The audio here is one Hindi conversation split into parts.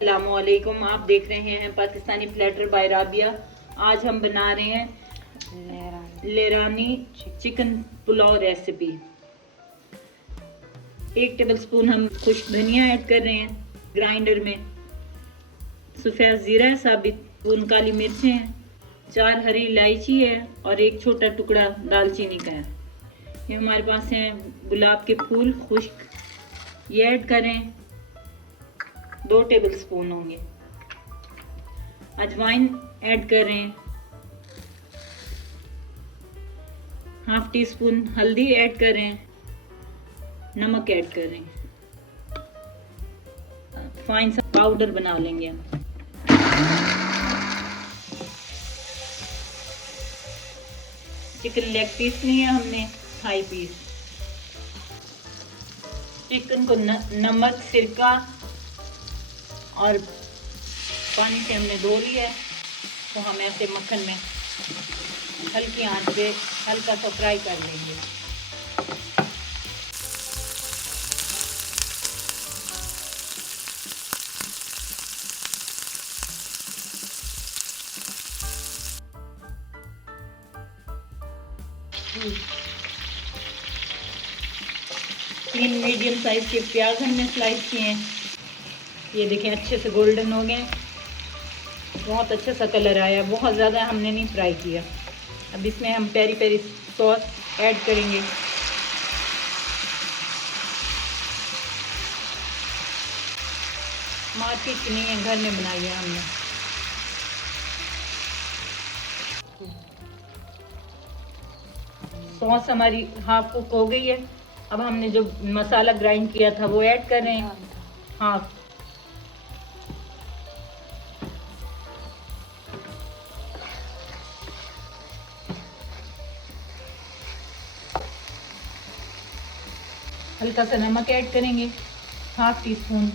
अस्सलामुअलैकुम। आप देख रहे हैं पाकिस्तानी प्लेटर बाय राबिया। आज हम बना रहे हैं लेरानी चिकन पुलाव रेसिपी। 1 टेबलस्पून हम खुश्क धनिया ऐड कर रहे हैं ग्राइंडर में। सफ़ेद ज़ीरा है, साबित काली मिर्चें हैं, 4 हरी इलायची है और 1 छोटा टुकड़ा दालचीनी का है। ये हमारे पास हैं गुलाब के फूल खुश्क, ये ऐड करें। 2 टेबलस्पून होंगे। अजवाइन ऐड करें। हाफ टी स्पून हल्दी ऐड करें। नमक ऐड करें। फाइन सा पाउडर बना लेंगे हम। चिकन लेग पीस लिए हमने, थाई पीस। चिकन को नमक, सिरका और पानी से हमने धो लिया है। तो हम ऐसे मक्खन में हल्की आंच पे हल्का सा फ्राई कर लेंगे। तीन मीडियम साइज के प्याज हमने स्लाइस किए हैं। ये देखें अच्छे से गोल्डन हो गए, बहुत अच्छा सा कलर आया। बहुत ज़्यादा हमने नहीं फ्राई किया। अब इसमें हम पेरी पेरी सॉस ऐड करेंगे। मार्केट की नहीं है, घर में बनाई है हमने। सॉस हमारी हाफ कुक हो गई है। अब हमने जो मसाला ग्राइंड किया था वो ऐड कर रहे हैं। हाफ हल्का सा नमक ऐड करेंगे, हाफ टी स्पून।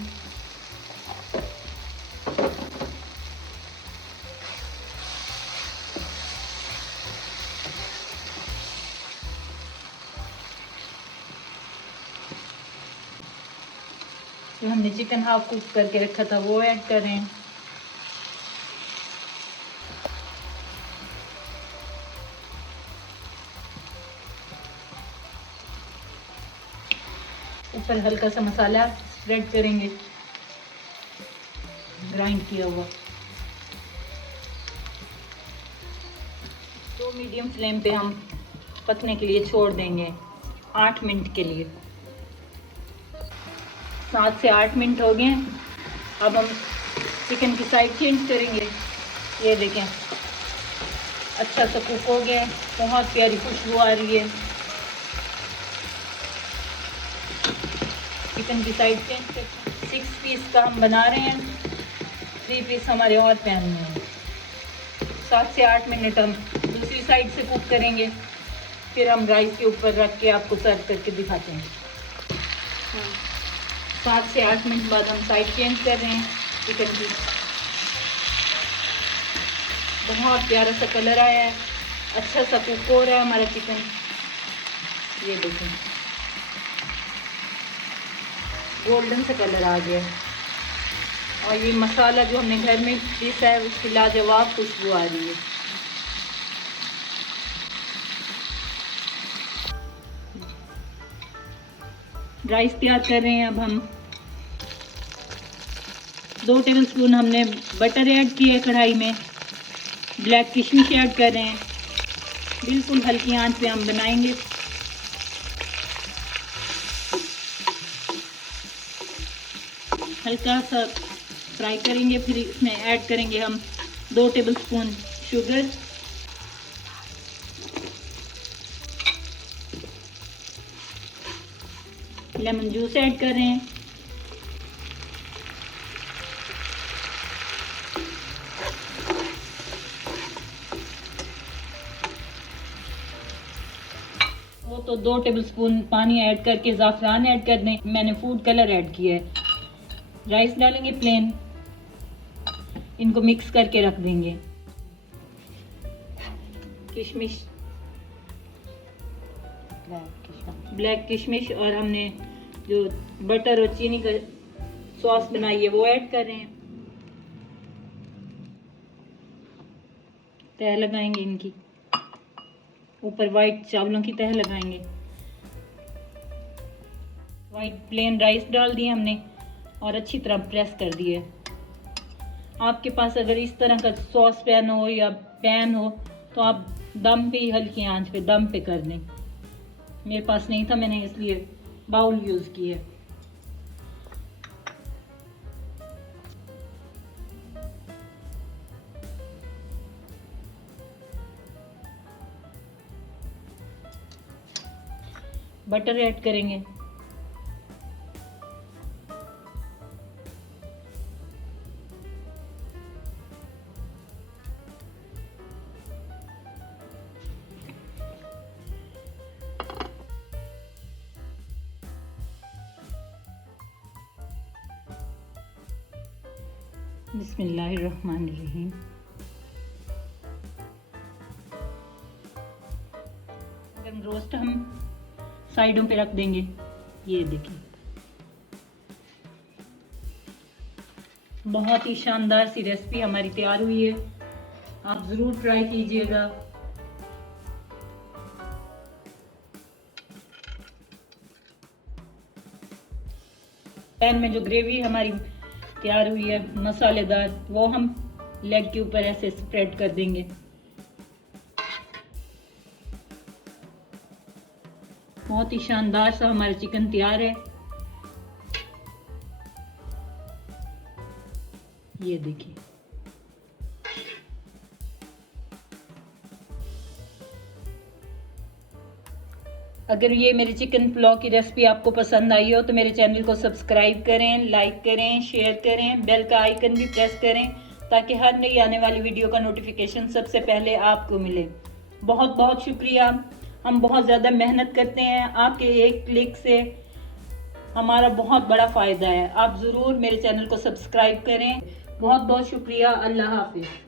जो हमने चिकन हाफ कुक करके रखा था वो ऐड करें। ऊपर हल्का सा मसाला स्प्रेड करेंगे, ग्राइंड किया हुआ। तो मीडियम फ्लेम पे हम पकने के लिए छोड़ देंगे 8 मिनट के लिए। 7 से 8 मिनट हो गए। अब हम चिकन की साइड चेंज करेंगे। ये देखें अच्छा सा कुक हो गया, बहुत प्यारी खुशबू आ रही है। चिकन की साइड चेंज करते हैं। 6 पीस का हम बना रहे हैं, 3 पीस हमारे और पैन में हैं। 7 से 8 मिनट हम दूसरी साइड से कुक करेंगे, फिर हम राइस के ऊपर रख के आपको सर्व करके दिखाते हैं। 7 से 8 मिनट बाद हम साइड चेंज कर रहे हैं चिकन की। बहुत प्यारा सा कलर आया है, अच्छा सा कुक हो रहा है हमारा चिकन। ये देखें गोल्डन सा कलर आ गया। और ये मसाला जो हमने घर में पीसा है उसकी लाजवाब खुशबू आ रही है। राइस तैयार कर रहे हैं अब हम। 2 टेबलस्पून हमने बटर ऐड किया है कढ़ाई में। ब्लैक किशमिश ऐड कर रहे हैं। बिल्कुल हल्की आंच पे हम बनाएंगे। हल्का सा फ्राई करेंगे, फिर इसमें ऐड करेंगे हम 2 tablespoon sugar, lemon juice add कर रहे हैं। वो तो 2 टेबलस्पून पानी ऐड करके ज़ाफ़रान ऐड कर दें। मैंने फूड कलर ऐड किया है। राइस डालेंगे प्लेन, इनको मिक्स करके रख देंगे। किशमिश, ब्लैक किशमिश और हमने जो बटर और चीनी का सॉस बनाई है वो ऐड कर रहे हैं। तह लगाएंगे इनकी, ऊपर वाइट चावलों की तह लगाएंगे। वाइट प्लेन राइस डाल दिए हमने और अच्छी तरह प्रेस कर दिए। आपके पास अगर इस तरह का सॉस पैन हो या पैन हो तो आप दम पे ही हल्की आंच पे दम पे कर दें। मेरे पास नहीं था, मैंने इसलिए बाउल यूज़ किया। बटर ऐड करेंगे। बिस्मिल्लाहिर्रहमानिर्रहीम। गरम रोस्ट हम साइडों पे रख देंगे। ये देखिए, बहुत ही शानदार सी रेसिपी हमारी तैयार हुई है। आप ज़रूर ट्राई कीजिएगा। पैन में जो ग्रेवी हमारी तैयार हुई है मसालेदार, वो हम लेग के ऊपर ऐसे स्प्रेड कर देंगे। बहुत ही शानदार सा हमारा चिकन तैयार है। ये देखिए, अगर ये मेरे चिकन पुलाव की रेसिपी आपको पसंद आई हो तो मेरे चैनल को सब्सक्राइब करें, लाइक करें, शेयर करें, बेल का आइकन भी प्रेस करें ताकि हर नई आने वाली वीडियो का नोटिफिकेशन सबसे पहले आपको मिले। बहुत बहुत शुक्रिया। हम बहुत ज़्यादा मेहनत करते हैं, आपके एक क्लिक से हमारा बहुत बड़ा फ़ायदा है। आप ज़रूर मेरे चैनल को सब्सक्राइब करें। बहुत बहुत शुक्रिया। अल्लाह हाफिज़।